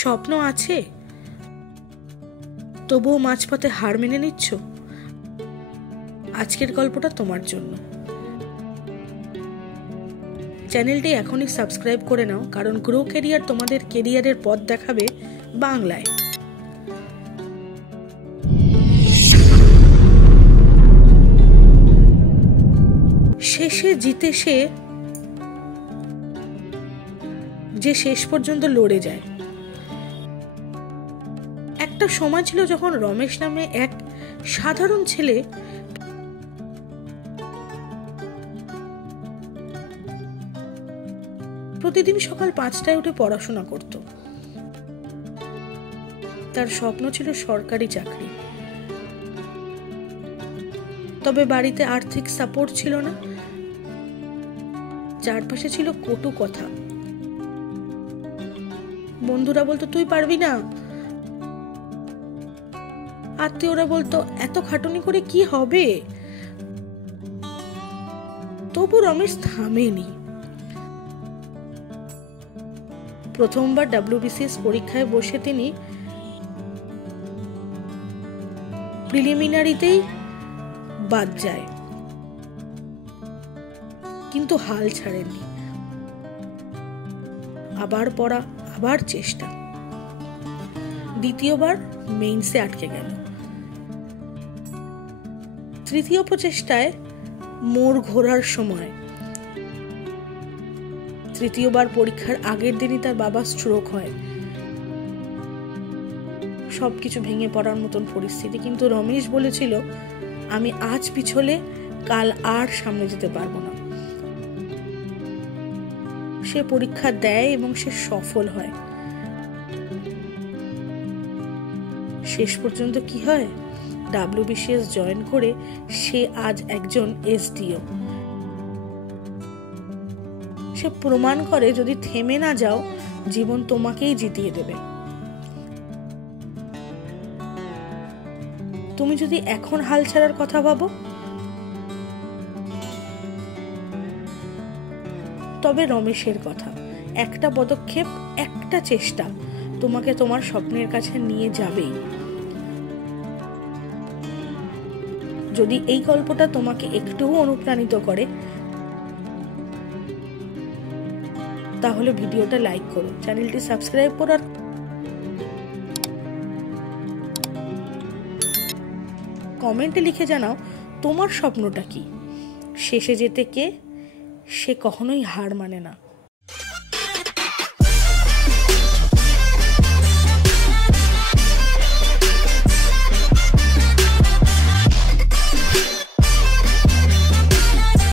স্বপ্ন আছে, তবুও মাঝপথে হার মেনে নিচ্ছ? আজকের গল্পটা তোমার জন্য। চ্যানেলটি এখনই সাবস্ক্রাইব করে নাও, কারণ গ্রো ক্যারিয়ার তোমাদের কেরিয়ারের পথ দেখাবে বাংলায়। শেষে জিতে সে যে শেষ পর্যন্ত লড়ে যায়। একটা সময় ছিল যখন রমেশ নামে এক সাধারণ ছেলে প্রতিদিন সকাল 5টায় উঠে পড়াশোনা করত। তার স্বপ্ন ছিল সরকারি চাকরি, তবে বাড়িতে আর্থিক সাপোর্ট ছিল না। চারপাশে ছিল কটু কথা। বন্ধুরা বলতো তুই পারবি না, আত্মীয়রা বলতো এত খাটুনি করে কি হবে। তবু রমেশ থামেনি। প্রথমবার WBCS পরীক্ষায় বসে তিনি প্রিলিমিনারিতেই বাদ যায়, কিন্তু হাল ছাড়েননি। আবার পড়া, আবার চেষ্টা। দ্বিতীয়বার মেইনসে আটকে গেল। তৃতীয় প্রচেষ্টায় মোড় ঘোরার সময়, তৃতীয়বার পরীক্ষার আগের দিনই তার বাবা স্ট্রোক হয়। সবকিছু ভেঙে পড়ার মতন পরিস্থিতি, কিন্তু রমেশ বলেছিল আমি আজ পিছলে কাল আর সামনে যেতে পারবো না। সে পরীক্ষা দেয় এবং সে সফল হয়। শেষ পর্যন্ত কি হয়, WBCS জয়েন করে সে আজ একজন SDO। সে প্রমাণ করে যদি থেমে না যাও, জীবন তোমাকেই জিতিয়ে দেবে। তুমি যদি এখন হাল ছাড়ার কথা ভাবো, তবে রমেশের কথা, একটা পদক্ষেপ, একটা চেষ্টা তোমাকে তোমার স্বপ্নের কাছে নিয়ে যাবেই। যদি এই গল্পটা তোমাকে একটুও অনুপ্রাণিত করে, তাহলে ভিডিওটা লাইক করো, চ্যানেলটি সাবস্ক্রাইব করো, আর কমেন্টে লিখে জানাও তোমার স্বপ্নটা কি। শেষে যেতে কে, সে কখনোই হার মানে না।